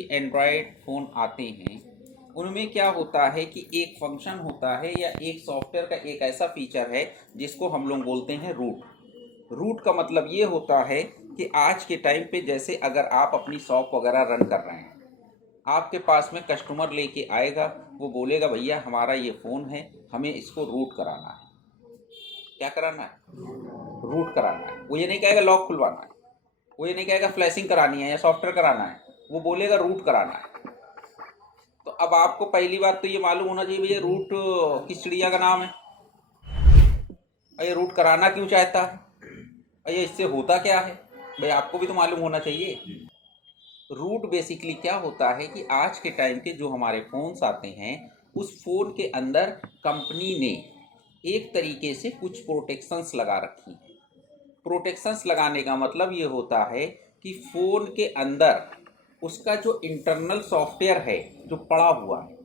भी Android phone आते हैं उनमें क्या होता है कि एक फंक्शन होता है या एक सॉफ्टवेयर का एक ऐसा फीचर है जिसको हम लोग बोलते हैं रूट। रूट का मतलब ये होता है कि आज के टाइम पे जैसे अगर आप अपनी शॉप वगैरह रन कर रहे हैं, आपके पास में कस्टमर लेके आएगा, वो बोलेगा भैया हमारा ये फ़ोन है, हमें इसको रूट कराना है। क्या कराना है? रूट कराना है। वो ये नहीं कहेगा लॉक खुलवाना है, वो ये नहीं कहेगा फ्लैशिंग करानी है या सॉफ्टवेयर कराना है, वो बोलेगा रूट कराना है। तो अब आपको पहली बात तो ये मालूम होना चाहिए भैया रूट किस चिड़िया का नाम है, और ये रूट कराना क्यों चाहता है, और ये इससे होता क्या है, भाई आपको भी तो मालूम होना चाहिए। रूट बेसिकली क्या होता है कि आज के टाइम के जो हमारे फ़ोन्स आते हैं उस फ़ोन के अंदर कंपनी ने एक तरीके से कुछ प्रोटेक्शंस लगा रखी हैं। प्रोटेक्शंस लगाने का मतलब ये होता है कि फ़ोन के अंदर उसका जो इंटरनल सॉफ्टवेयर है जो पड़ा हुआ है,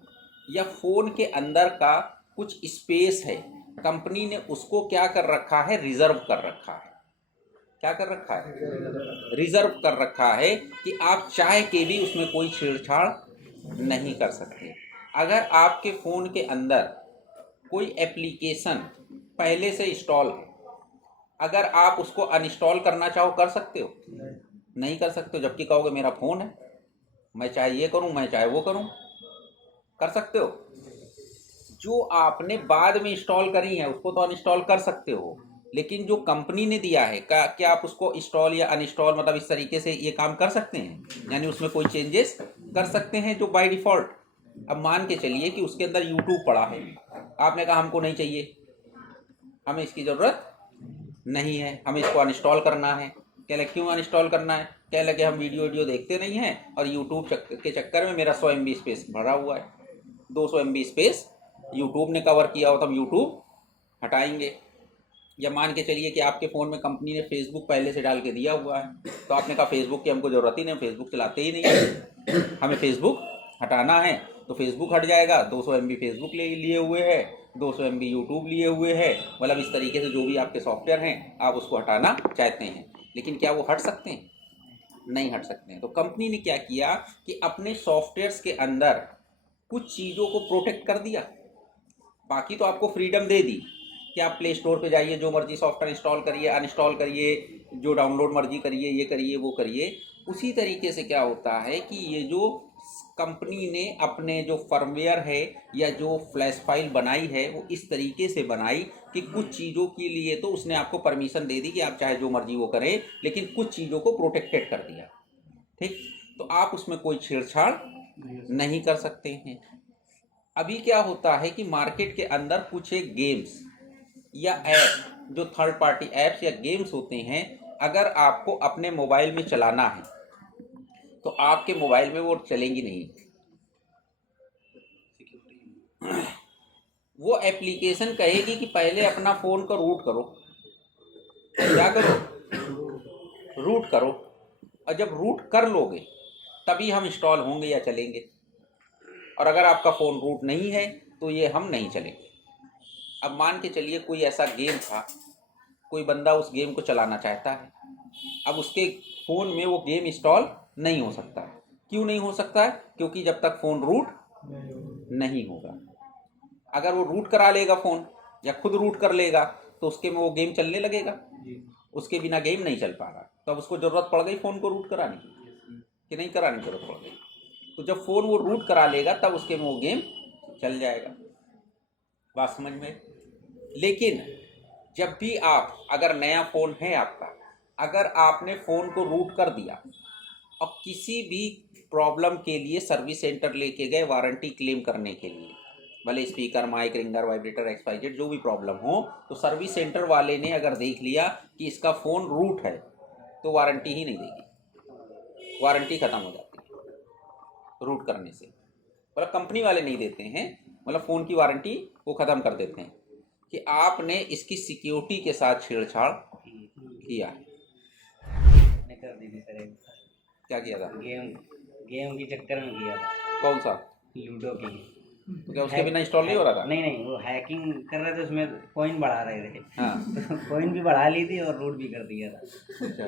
या फ़ोन के अंदर का कुछ स्पेस है, कंपनी ने उसको क्या कर रखा है, रिजर्व कर रखा है। क्या कर रखा है? रिजर्व कर रखा है कि आप चाहे के भी उसमें कोई छेड़छाड़ नहीं कर सकते। अगर आपके फ़ोन के अंदर कोई एप्लीकेशन पहले से इंस्टॉल है, अगर आप उसको अनइंस्टॉल करना चाहो कर सकते हो? नहीं कर सकते हो, जबकि कहोगे मेरा फ़ोन है, मैं चाहे ये करूं मैं चाहे वो करूं, कर सकते हो? जो आपने बाद में इंस्टॉल करी है उसको तो अनइंस्टॉल कर सकते हो, लेकिन जो कंपनी ने दिया है क्या आप उसको इंस्टॉल या अनइंस्टॉल मतलब इस तरीके से ये काम कर सकते हैं, यानी उसमें कोई चेंजेस कर सकते हैं जो बाय डिफ़ॉल्ट। अब मान के चलिए कि उसके अंदर यूट्यूब पड़ा है, आपने कहा हमको नहीं चाहिए, हमें इसकी ज़रूरत नहीं है, हमें इसको अनइंस्टॉल करना है। कह लगे क्यों अनइंस्टॉल करना है? कह लगे हम वीडियो देखते नहीं हैं और यूट्यूब के चक्कर में मेरा 100 MB स्पेस भरा हुआ है, 200 MB स्पेस यूट्यूब ने कवर किया हो तो हम यूट्यूब हटाएंगे। या मान के चलिए कि आपके फ़ोन में कंपनी ने फेसबुक पहले से डाल के दिया हुआ है, तो आपने कहा फेसबुक की हमको ज़रूरत ही नहीं, फेसबुक चलाते ही नहीं, हमें फेसबुक हटाना है, तो फेसबुक हट जाएगा। 200 MB फेसबुक लिए हुए है, 200 MB यूट्यूब लिए हुए है, मतलब इस तरीके से जो भी आपके सॉफ्टवेयर हैं आप उसको हटाना चाहते हैं, लेकिन क्या वो हट सकते हैं? नहीं हट सकते हैं। तो कंपनी ने क्या किया कि अपने सॉफ्टवेयर्स के अंदर कुछ चीज़ों को प्रोटेक्ट कर दिया। बाकी तो आपको फ्रीडम दे दी कि आप प्ले स्टोर पे जाइए, जो मर्जी सॉफ्टवेयर इंस्टॉल करिए, अनइंस्टॉल करिए, जो डाउनलोड मर्जी करिए, ये करिए वो करिए। उसी तरीके से क्या होता है कि ये जो कंपनी ने अपने जो फर्मवेयर है या जो फ्लैश फाइल बनाई है वो इस तरीके से बनाई कि कुछ चीज़ों के लिए तो उसने आपको परमिशन दे दी कि आप चाहे जो मर्जी वो करें, लेकिन कुछ चीज़ों को प्रोटेक्टेड कर दिया। ठीक, तो आप उसमें कोई छेड़छाड़ नहीं कर सकते हैं। अभी क्या होता है कि मार्केट के अंदर कुछ एक गेम्स या ऐप जो थर्ड पार्टी ऐप्स या गेम्स होते हैं, अगर आपको अपने मोबाइल में चलाना है तो आपके मोबाइल में वो चलेंगी नहीं। वो एप्लीकेशन कहेगी कि पहले अपना फ़ोन को रूट करो। क्या करो? रूट करो, और जब रूट कर लोगे तभी हम इंस्टॉल होंगे या चलेंगे, और अगर आपका फ़ोन रूट नहीं है तो ये हम नहीं चलेंगे। अब मान के चलिए कोई ऐसा गेम था, कोई बंदा उस गेम को चलाना चाहता है, अब उसके फ़ोन में वो गेम इंस्टॉल नहीं हो सकता है। क्यों नहीं हो सकता है? क्योंकि जब तक फ़ोन रूट नहीं होगा। अगर वो रूट करा लेगा फ़ोन या खुद रूट कर लेगा तो उसके में वो गेम चलने लगेगा, उसके बिना गेम नहीं चल पा रहा। तो अब उसको ज़रूरत पड़ गई फ़ोन को रूट कराने की कि नहीं कराने की ज़रूरत पड़ गई, तो जब फ़ोन वो रूट करा लेगा तब उसके में वो गेम चल जाएगा। बात समझ में? लेकिन जब भी आप, अगर नया फ़ोन है आपका, अगर आपने फ़ोन को रूट कर दिया और किसी भी प्रॉब्लम के लिए सर्विस सेंटर लेके गए वारंटी क्लेम करने के लिए, भले speaker, mic, ringer, vibrator, XYZ जो भी प्रॉब्लम हो, तो सर्विस सेंटर वाले ने अगर देख लिया कि इसका फ़ोन रूट है तो वारंटी ही नहीं देगी, वारंटी ख़त्म हो जाती है रूट करने से। मतलब कंपनी वाले नहीं देते हैं, मतलब फ़ोन की वारंटी वो ख़त्म कर देते हैं कि आपने इसकी सिक्योरिटी के साथ छेड़छाड़ किया है। कर दी थी सर, क्या किया था? गेम के चक्कर में किया था। कौन सा? लूडो की। तो क्या उसके बिना इंस्टॉल नहीं हो रहा था? नहीं, वो हैकिंग कर रहे थे, उसमें कॉइन बढ़ा रहे थे। हाँ। तो कॉइन भी बढ़ा ली थी और रूट भी कर दिया था। अच्छा,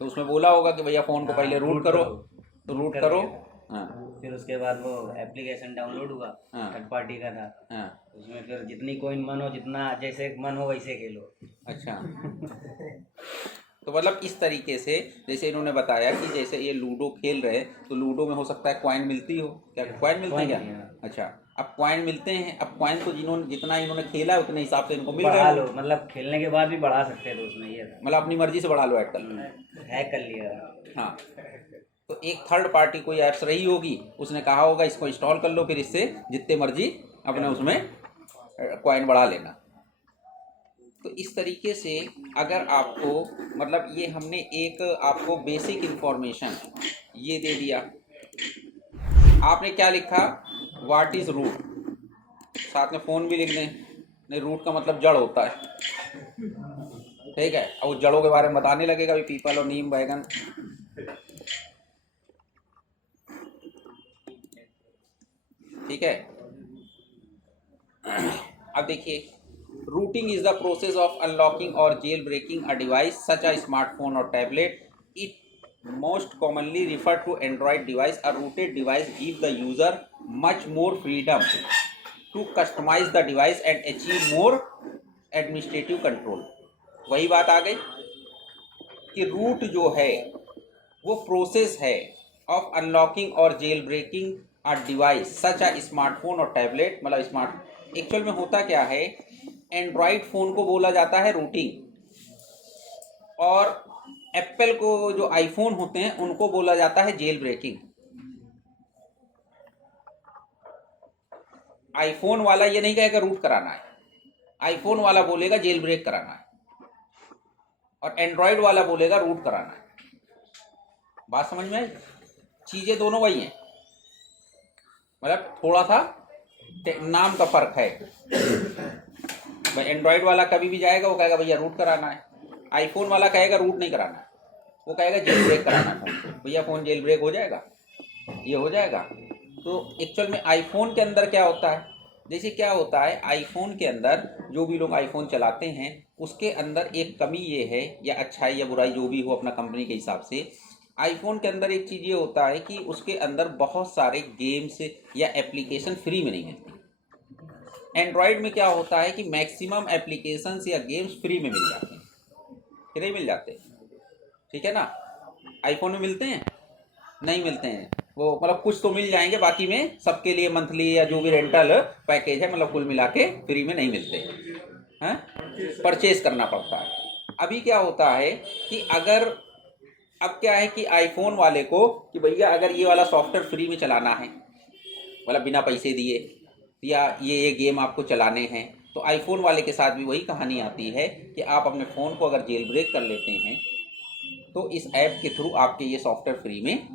तो उसमें बोला होगा कि भैया फ़ोन को पहले रूट करो, तो रूट कर करो। दिया था। हाँ फिर उसके बाद वो एप्लीकेशन डाउनलोड हुआ, हाँ थर्ड पार्टी का था। हाँ। उसमें फिर जितनी कॉइन मन हो, जितना जैसे मन हो वैसे खेलो। अच्छा, तो मतलब इस तरीके से जैसे इन्होंने बताया कि जैसे ये लूडो खेल रहे हैं तो लूडो में हो सकता है कॉइन मिलती हो, क्या कॉइन मिलते हैं Coin क्या? नहीं है। अच्छा, अब कॉइन मिलते हैं, अब कॉइन तो जिन्होंने जितना इन्होंने खेला है उतने हिसाब से इनको मिल बढ़ा गए लो, होंगे। मतलब खेलने के बाद भी बढ़ा सकते हैं, तो उसमें ये था। मतलब अपनी मर्जी से बढ़ा लो, ऐड कर लो। हैक कर लिया। हाँ, तो एक थर्ड पार्टी कोई ऐप्स रही होगी, उसने कहा होगा इसको इंस्टॉल कर लो, फिर इससे जितने मर्जी अपने उसमें कॉइन बढ़ा लेना। तो इस तरीके से अगर आपको मतलब ये हमने एक आपको बेसिक इंफॉर्मेशन ये दे दिया। आपने क्या लिखा, व्हाट इज रूट, साथ में फ़ोन भी लिख दें। नहीं, रूट का मतलब जड़ होता है, ठीक है। और जड़ों के बारे में बताने लगेगा भी, पीपल और नीम बैगन। ठीक है, अब देखिए, rooting is the process of unlocking और jailbreaking a device such a smartphone और tablet. It most commonly referred to Android device. A rooted device gives the user much more freedom to customize the device and achieve more administrative control. वही बात आ गई कि root जो है वो process है of unlocking और jailbreaking a device such a smartphone और टैबलेट। मतलब स्मार्ट एक्चुअल में होता क्या है, एंड्रॉयड फ़ोन को बोला जाता है रूटिंग, और एप्पल को जो आईफोन होते हैं उनको बोला जाता है जेल ब्रेकिंग। आईफोन वाला ये नहीं कहेगा रूट कराना है, आईफोन वाला बोलेगा जेल ब्रेक कराना है, और एंड्रॉयड वाला बोलेगा रूट कराना है। बात समझ में आई? चीजें दोनों वही हैं, मतलब थोड़ा सा नाम का फर्क है। भाई एंड्रॉयड वाला कभी भी जाएगा वो कहेगा भैया रूट कराना है, आईफोन वाला कहेगा रूट नहीं कराना है, वो कहेगा जेल ब्रेक कराना है फोन। भैया फ़ोन जेल ब्रेक हो जाएगा, ये हो जाएगा। तो एक्चुअल में आईफोन के अंदर क्या होता है, जैसे क्या होता है आईफोन के अंदर, जो भी लोग आईफोन चलाते हैं उसके अंदर एक कमी ये है, या अच्छाई या बुराई जो भी हो अपना कंपनी के हिसाब से, आईफोन के अंदर एक चीज़ ये होता है कि उसके अंदर बहुत सारे गेम्स या एप्लीकेशन फ्री में नहीं मिलती। एंड्रॉयड में क्या होता है कि मैक्सिमम एप्लीकेशंस या गेम्स फ्री में मिल जाते हैं, फ्री मिल जाते हैं, ठीक है ना। आईफोन में मिलते हैं? नहीं मिलते हैं, वो मतलब कुछ तो मिल जाएंगे, बाकी में सबके लिए मंथली या जो भी रेंटल पैकेज है मतलब कुल मिला के फ्री में नहीं मिलते हैं, परचेज करना पड़ता है। अभी क्या होता है कि अगर अब क्या है कि आईफोन वाले को कि भैया अगर ये वाला सॉफ्टवेयर फ्री में चलाना है, मतलब बिना पैसे दिए, या ये गेम आपको चलाने हैं, तो आईफोन वाले के साथ भी वही कहानी आती है कि आप अपने फ़ोन को अगर जेल ब्रेक कर लेते हैं तो इस ऐप के थ्रू आपके ये सॉफ्टवेयर फ्री में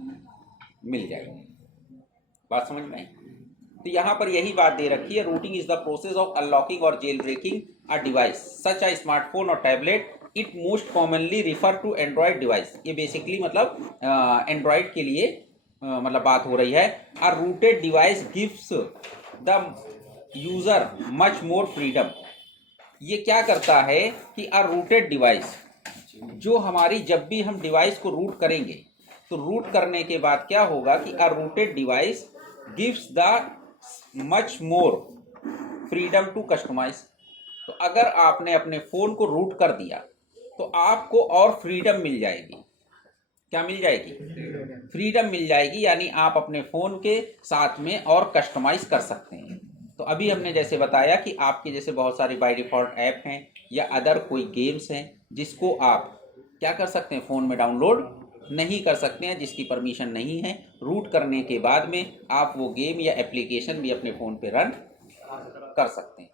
मिल जाएगी। बात समझ में आई? तो यहाँ पर यही बात दे रखी है, rooting is the process of unlocking और jailbreaking a device such a smartphone और tablet. It most commonly refer to Android device. ये बेसिकली मतलब एंड्रॉयड के लिए मतलब बात हो रही है। A rooted device gives the user much more freedom. ये क्या करता है कि अ रूटेड डिवाइस, जो हमारी जब भी हम डिवाइस को रूट करेंगे तो रूट करने के बाद क्या होगा कि a rooted device gives the much more freedom to customize. तो अगर आपने अपने फ़ोन को रूट कर दिया तो आपको और फ्रीडम मिल जाएगी। क्या मिल जाएगी? फ्रीडम मिल जाएगी, यानी आप अपने फ़ोन के साथ में और कस्टमाइज कर सकते हैं। तो अभी हमने जैसे बताया कि आपके जैसे बहुत सारे बाय डिफ़ॉल्ट ऐप हैं या अदर कोई गेम्स हैं जिसको आप क्या कर सकते हैं, फ़ोन में डाउनलोड नहीं कर सकते हैं, जिसकी परमिशन नहीं है। रूट करने के बाद में आप वो गेम या एप्लीकेशन भी अपने फ़ोन पे रन कर सकते हैं।